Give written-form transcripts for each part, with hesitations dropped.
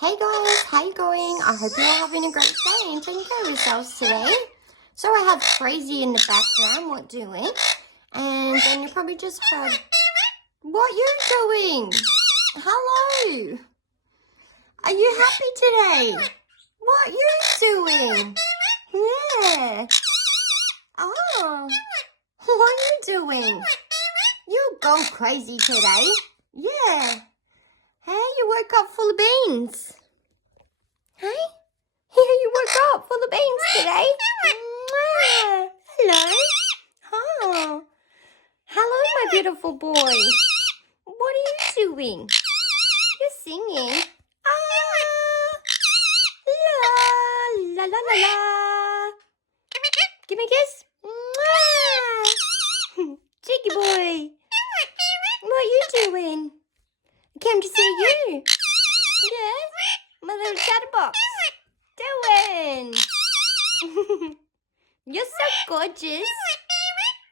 Hey guys, how you going? I hope you're all having a great day and taking care of yourselves today. So I have Crazy in the background, what doing? And then you probably just heard, what you doing? Hello. Are you happy today? What you doing? Yeah. Oh, what are you doing? You've gone crazy today. Yeah. Hey, you woke up full of beans. Hey? You woke up full of beans today. Mwah. Hello. Oh. Hello, my beautiful boy. What are you doing? You're singing. Ah. La, la, la, la, la. Give me a kiss. Mwah. Cheeky boy. What are you doing? I came to see you. Yeah? My little chatterbox. Doing? You're so gorgeous.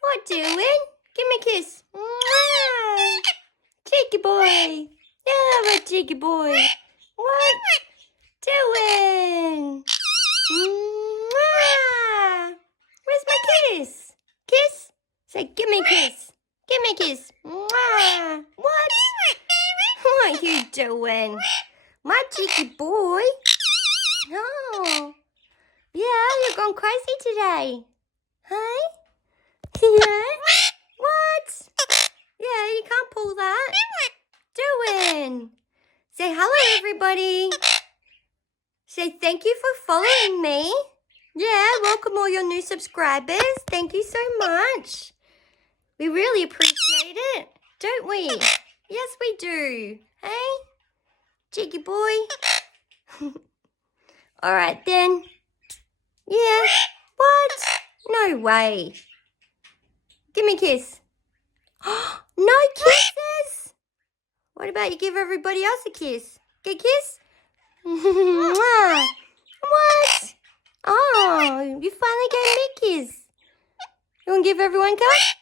What doing? Give me a kiss. Mwah. Cheeky boy. Yeah, my cheeky boy. What doing? Mwah. Where's my kiss? Kiss? Say, give me a kiss. Give me a kiss. Mwah. What? What are you doing? My cheeky boy. Oh. Yeah, you've gone crazy today. Hey? Yeah? What? Yeah, you can't pull that. Doing? Say hello, everybody. Say thank you for following me. Yeah, welcome all your new subscribers. Thank you so much. We really appreciate it, don't we? Yes, we do. Hey? Cheeky boy. All right, then. Yeah. What? No way. Give me a kiss. No kisses? What about you give everybody else a kiss? Get a kiss? Mwah. What? Oh, you finally gave me a kiss. You want to give everyone a kiss?